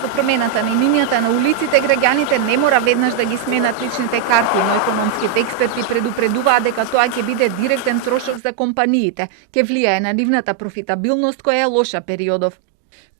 Со промената на имињата на улиците, граѓаните не мора веднаш да ги сменат личните карти, но економските експерти предупредуваат дека тоа ќе биде директен трошок за компаниите, ќе влијае на нивната профитабилност која е лоша периодов.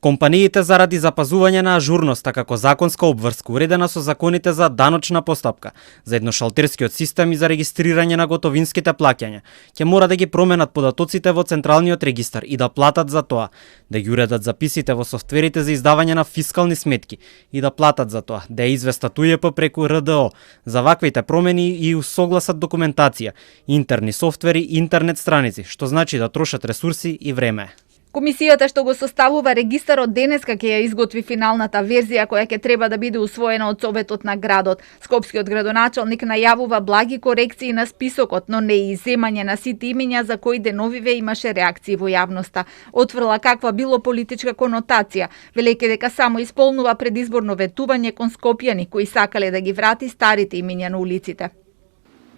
Компаниите заради запазување на ажурноста како законска обврска уредена со законите за даночна постапка, за едношалтерскиот систем и за регистрирање на готовинските плаќања, ќе мора да ги променат податоците во централниот регистар и да платат за тоа, да ги уредат записите во софтверите за издавање на фискални сметки и да платат за тоа, да ја известат УЈП преку РДО за ваквите промени и усогласат документација, интерни софтвери, интернет страници, што значи да трошат ресурси и време. Комисијата што го составува регистарот денеска ќе ја изготви финалната верзија која ќе треба да биде усвоена од Советот на градот. Скопскиот градоначалник најавува благи корекции на списокот, но не и иземање на сите имиња за кои деновиве имаше реакции во јавноста. Отврла каква било политичка конотација, велејќи дека само исполнува предизборно ветување кон скопјани кои сакале да ги врати старите имиња на улиците.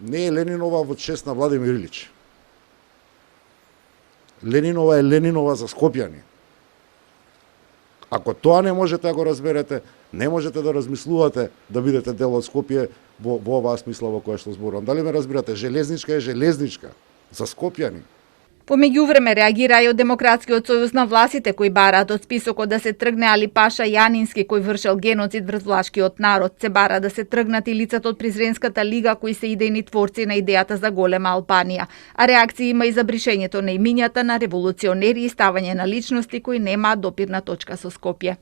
Не е Ленинова во чест на Владимир Илич. Ленинова е Ленинова за скопјани. Ако тоа не можете да го разберете, не можете да размислувате да бидете дел од Скопје во оваа смисла во која што зборувам. Дали ме разбирате? Железничка е железничка за скопјани. По меѓувреме реагира и од Демократскиот сојуз на властите кои бараат од списокот да се тргне Али Паша Јанински кој вршел геноцид врз влашкиот народ. Се бара да се тргнат и лицата од Призренската лига кои се идејни творци на идејата за голема Албанија. А реакции има и за бришењето на имињата на револуционери и ставање на личности кои немаат допирна точка со Скопје.